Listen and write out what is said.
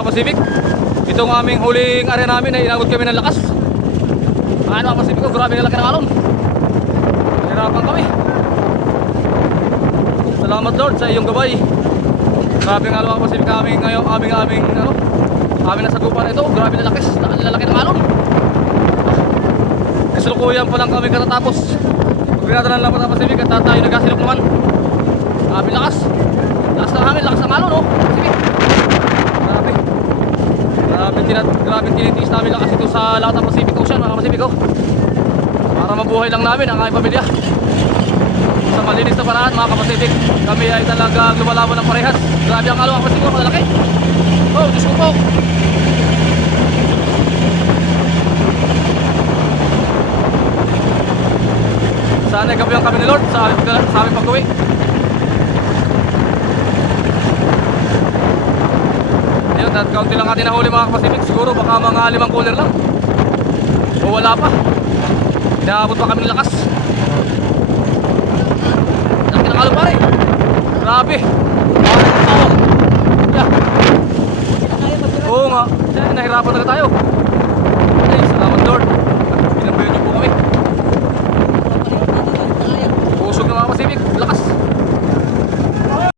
Pacific, itong aming huling area namin ay inabot kami ng lakas. Mga Pacific, grabe na laki ng alon. Hirapan kami. Salamat Lord sa iyong gabay. Grabe nga mga Pacific kami ngayon, aming nasagupan na ito. Grabe na lalaki ng alon. Kasalukuyan pa lang kami katatapos. Pagrinatan lang mga Pacific at tayo nagasilok naman. Grabe lakas. Lakas ng hangin, lakas ng alon, oh. Pacific. Grabe tinitiis namin lakas ito sa lahat ng Pacific Ocean, mga Pacific, oh. Para mabuhay lang namin ang aming pamilya sa malinis na paraan, mga Pacific. Kami ay talagang lumalaban ng parehas. Grabe ang alon, mga Pacific, oh, malalaki. Oh, Diyos ko po. Sana gabihan kami ni Lord sa aming pag-uwi. Ayun, at kaunti lang atin nahuli mga Pacific. Siguro baka mga 5 cooler lang o wala pa. Inaabot pa kami ng lakas. Laki ng alon pare. Grabe. Yeah. Oo nga, nahirapan talaga tayo.